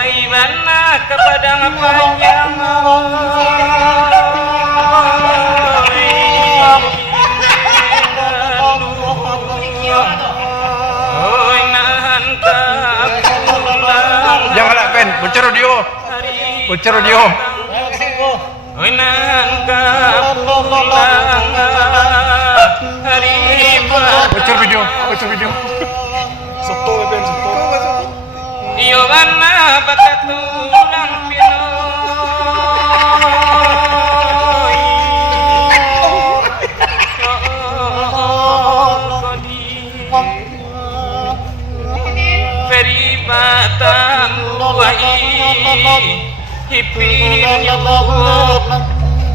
Baimana kepada panjang Jangan lah pen, bocor audio. Bocor audio. Bocor video, bocor video. Soto ben soto. Iyo mana bakaturang Pinoy Feri batang wahi hipin yolong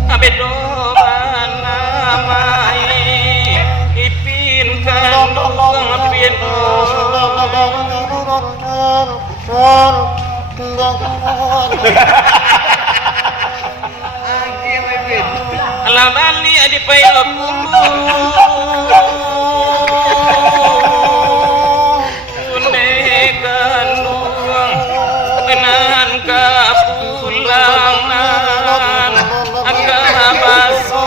abedo manamai hipin kandung Alamali adi payo Unekan uang Penan kapulangan Akabaso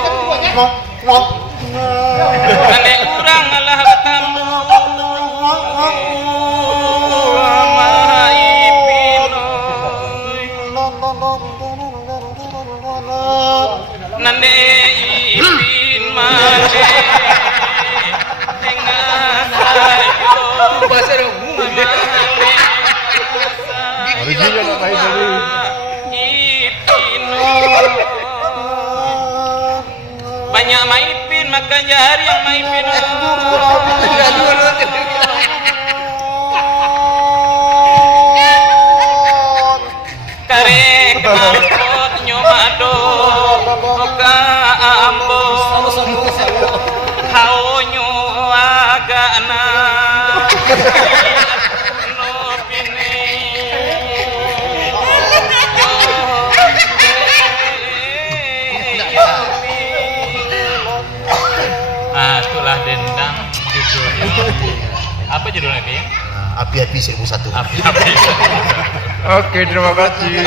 Ane urang alah kamu Nande ipin mane Tengah sayo Original na tayo dali. Ipino Banyak maipin maka jari yang maipin Kare kemangkot nyomado Oka ambo Hao nyo agana Itulah dendang judulnya. Apa judulnya, Pi? Api-api 1001. Api-api. Oke, terima kasih.